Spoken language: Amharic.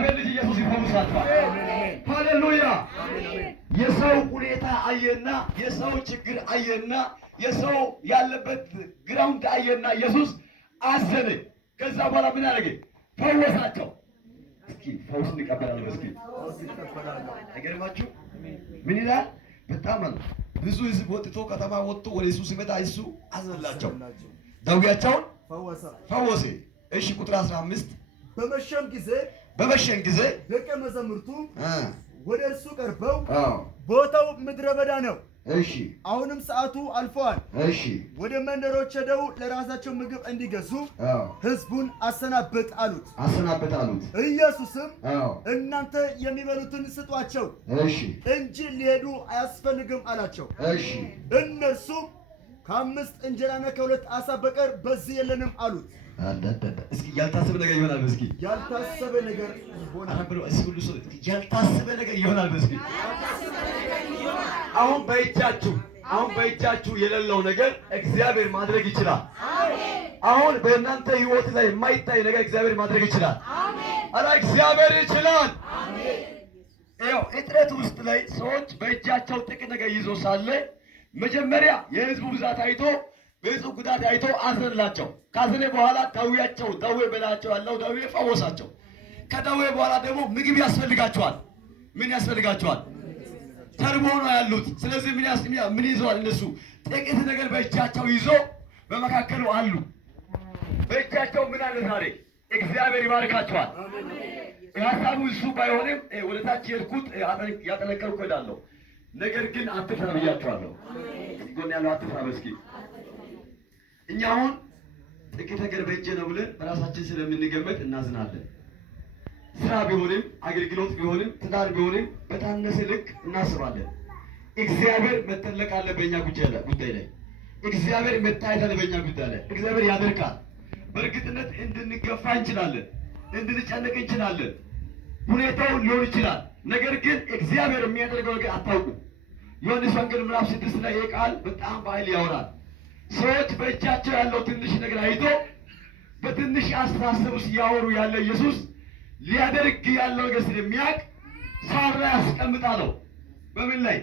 የእግዚአብሔር ልጅ ኢየሱስ ይፈውሳቸዋል። ሃሌሉያ። የሰው ሁኔታ አየና የሰው ችግር አየና የሰው ያለበት ግራውንድ አየና ኢየሱስ አዘነ። ከዛ በኋላ ምን አደረገ? ፈወሳቸው። እስኪ ፈውስ እንቀበላለን። እስኪ አይገርማችሁ? ምን ይላል? በጣም ብዙ ህዝብ ወጥቶ ከተማ ወጥቶ ወደ ኢየሱስ ሲመጣ እሱ አዘነላቸው፣ ደዌያቸውን ፈወሰ። እሺ ቁጥር 15 በመሸም ጊዜ ደቀ መዛሙርቱ ወደ እርሱ ቀርበው ቦታው ምድረ በዳ ነው፣ እሺ አሁንም ሰዓቱ አልፏል፣ እሺ ወደ መንደሮች ሄደው ለራሳቸው ምግብ እንዲገዙ ህዝቡን አሰናብት አሉት። ኢየሱስም እናንተ የሚበሉትን ስጧቸው እንጂ ሊሄዱ አያስፈልግም አላቸው። እነርሱም ከ5 እንጀራና ከ2 ዓሣ በቀር በዚህ የለንም አሉት። እስኪ ያልታሰበ ነገር ይሆናል። እስኪ ያልታሰበ ነገር ይሆናል ብሎ እስኪ ሁሉ ሰው ያልታሰበ ነገር ይሆናል። እስኪ አሁን በእጃችሁ የሌለው ነገር እግዚአብሔር ማድረግ ይችላል። አሁን በእናንተ ህይወት ላይ የማይታይ ነገር እግዚአብሔር ማድረግ ይችላል። አላ እግዚአብሔር ይችላል። ያው እጥረት ውስጥ ላይ ሰዎች በእጃቸው ጥቂት ነገር ይዞ ሳለ መጀመሪያ የህዝቡ ብዛት አይቶ በህዝቡ ጉዳት አይቶ አዘነላቸው። ካዘነ በኋላ ደዌ በላቸው ያለው ደዌ ፈወሳቸው። ከደዌ በኋላ ደግሞ ምግብ ያስፈልጋቸዋል። ምን ያስፈልጋቸዋል? ተርቦ ነው ያሉት። ስለዚህ ምን ይዘዋል? እነሱ ጥቂት ነገር በእጃቸው ይዞ በመካከሉ አሉ። በእጃቸው ምን አለ? ዛሬ እግዚአብሔር ይባርካቸዋል። ሀሳቡ እሱ ባይሆንም ወደ ታች የሄድኩት ያጠነቀርኩ እሄዳለሁ። ነገር ግን አትፍራ ብያቸዋለሁ። ጎን ያለው አትፍራ። እስኪ እኛ አሁን ጥቂት ነገር በእጄ ነው ብለን በራሳችን ስለምንገመት እናዝናለን። ስራ ቢሆንም አገልግሎት ቢሆንም ትዳር ቢሆንም በታነሰ ልክ እናስባለን። እግዚአብሔር መጠለቅ አለ በእኛ ጉዳይ ላይ። እግዚአብሔር መታየት አለ በእኛ ጉዳይ ላይ። እግዚአብሔር ያደርጋል። በእርግጥነት እንድንገፋ እንችላለን፣ እንድንጨነቅ እንችላለን። ሁኔታው ሊሆን ይችላል። ነገር ግን እግዚአብሔር የሚያደርገው ነገር አታውቁም። ዮሐንስ ወንጌል ምዕራፍ 6 ላይ ይህ ቃል በጣም በኃይል ያወራል። ሰዎች በእጃቸው ያለው ትንሽ ነገር አይቶ በትንሽ አስተሳሰብ ውስጥ ያወሩ ያለ ኢየሱስ ሊያደርግ ያለው ነገር ስለሚያውቅ ሳር ላይ ያስቀምጣለው። በምን ላይ?